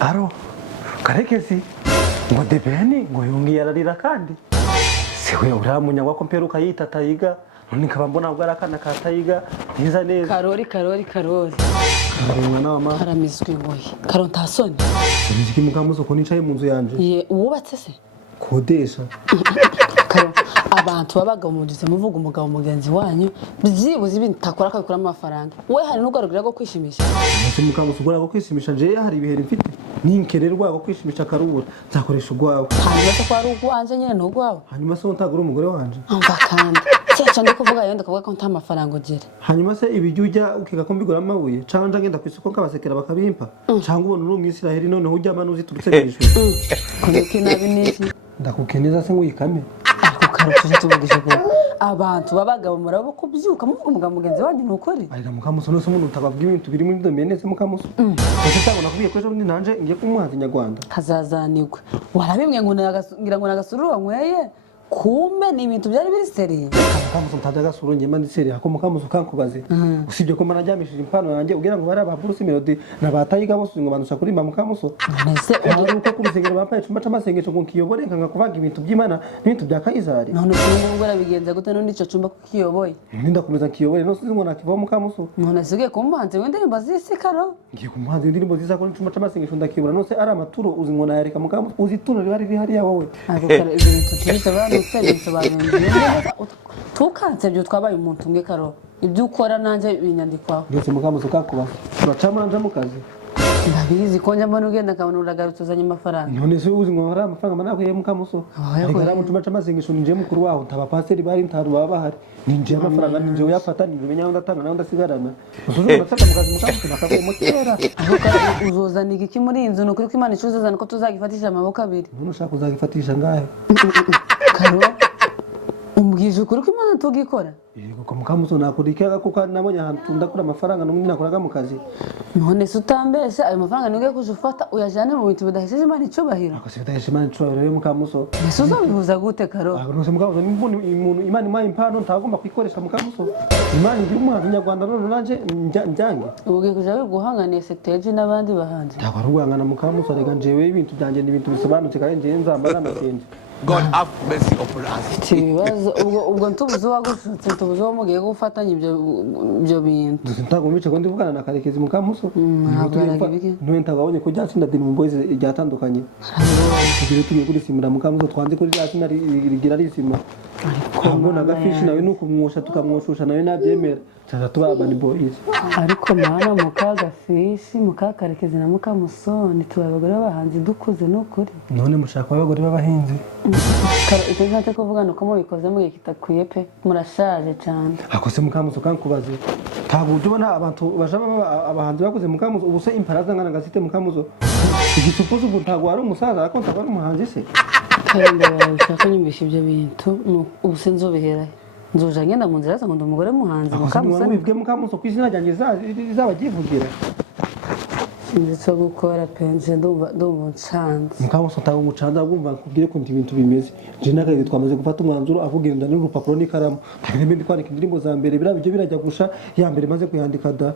Aro karekezi ngo debeni ngo yungiye ararira kandi siwe uramunya wako mperuka yita Tayiga none nkaba mbona ubwo arakana ka Tayiga neza neza. Karori mwana wa mama haramizwe ngoyi karontasoni niziki mukamuzo ko nicaye mu nzu yanje ye uwubatse se kodesha karo abantu babaga umugize muvuga umugabo mugenzi wanyu byibuze ibintu takora akabikura amafaranga we hari n'ugarugura go kwishimisha ese mukamuzo ugura go kwishimisha je hari ibiheri mfite ninkererwa go kwishimisha karubura nzakoresha ugwawe hanyuma se kwa rugwanje nyene n'ugwawe hanyuma se untagura umugore wanje umva kandi cyaca ndi kuvuga yenda kuvuga ko nta mafaranga ugira hanyuma se ibijya ujya ukeka ko mbigura amabuye cyangwa ngenda ku isoko kabasekera bakabimpa cyangwa ubona uri mu Isiraheli none ujya manuzi turutse hejuru koneke nabi niki ndakukeneza se nguyikame ako karutuje tuvugisha ko abantu babagabo murabo kubyuka muvuga umugabo mugenzi wanyu n'ukuri arira mukamuso no se umuntu utababwa ibintu biri muri domene se mukamuso ese tabona kubiye ko ejo bundi nanje ngiye kumuhanza Nyarwanda hazazanirwa warabimwe ngo ngira ngo nagasuru wanyweye kumbe ni ibintu byari biri seriye mukamuso mtaje gasuru nge mandi seriye ako mukamuso kankubaze usibye ko manajyamishije impano yanjye ugira ngo bari ababurusi melody na batayiga bose ngo bandusha kuri mukamuso nese ari uko kurusengero bapaye cuma c'amasengesho ngo kiyobore nkanga kuvuga ibintu by'Imana n'ibintu bya Kaizari none cyangwa ngo arabigenza gute none ico cumba kukiyoboye ninda komeza kiyobore no sinzi ngo nakiva mukamuso none sige kumuhanze w'indirimbo zisikaro ngiye kumuhanze indirimbo ziza ko cuma c'amasengesho ndakibura nose ari amaturo uzi ngo nayareka mukamuso uzi tuno riri hariya wowe ako kare ibintu turisobanura tukanse byo twabaye umuntu umwe karo ibyo ukora nanje binyandikwaho ndetse mukamuso kakuba turacamanje mu kazi ndabizi ko njya mbona ugenda kabona uragarutuzanye amafaranga none se uzi ngo hari amafaranga manako ye mukamuso ariko ari mutuma c'amasengesho ninje mukuru waho ntaba paseri bari ntaru baba bahari ninje amafaranga ninje uyafata ninje menya ndatanga naho ndasigarana usuzo nataka mukazi mukamuso nakavemo kera aho kare uzozana iki muri inzu no kuri ko Imana icuzazana ko tuzagifatisha amaboko abiri none ushaka kuzagifatisha ngahe karo umbwije ukuri ko Imana tugikora yego ko mukamuso nakurikira kuko nabonye ahantu ndakura amafaranga n'umwe nakoraga mu kazi none se utambese ayo mafaranga nige kujufata uyajane mu bintu bidahesheje Imana icubahiro ako se bidahesheje Imana icubahiro mukamuso ese uzobihuza gute karo nose mukamuso nimbona umuntu Imana imaye impano ntagomba kwikoresha mukamuso Imana ngira umuhanzi Nyarwanda none nanje njyange ugiye kuja guhanganiye stage n'abandi bahanzi ntabwo ari uguhangana mukamuso rega njewe ibintu byanjye ni ibintu bisobanutse kandi nje nzambara amasenje God have mercy upon us. Ibibazo ubwo ntubuze wagushutse ntubuze wamugiye gufatanya ibyo bintu ntago mice ko ndivugana na Karekezi mukamuso none ntagabonye ko ryatsinda dini mu boys ryatandukanye tugire tugiye kuri simura mukamuso twanze kuri ryatsinda rigira risima ariko nagafishi nawe nuko mwosha tukamwoshusha nawe nabyemera cyane tuba abani boys ariko mana mukaga fishi mukakarekezi na mukamusoni tubabagore bahanze dukuze n'ukuri none mushaka abagore b'abahinzi karo icyo kuvuga nuko mubikoze mu gihe kitakwiye pe murashaje cyane akose mukamuso kankubaze ntabwo ubona abantu baje abahanzi bakoze mukamuso ubuse imparaza ngana gasite mukamuso igisupuzo ubu ntabwo ari umusaza ariko ntabwo ari umuhanzi se kandi ushaka nyumvisha ibyo bintu ubuse nzobihera nzoja ngenda mu nzira ngo ndi umugore muhanzi mukamuso wibwe mukamuso kwizina ryanjye zabagivugira sinzi cyo gukora penje ndumva ncanze mukamuso tawo umucanza agumva kubwire ko ibintu bimeze je nakaye twamaze gufata umwanzuro avugenda n'urupapuro n'ikaramu ntabwo ndi kwandika indirimbo za mbere birabyo birajya gusha ya mbere maze kuyandika da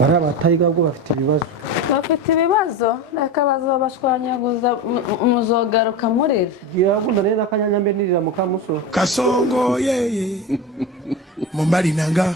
bari abatayiga bwo bafite ibibazo n'akabazo bashwanyaguza muzogaruka murira yabunda rero akanyanya mbe nirira mukamuso Kasongo yeye Mumbali nanga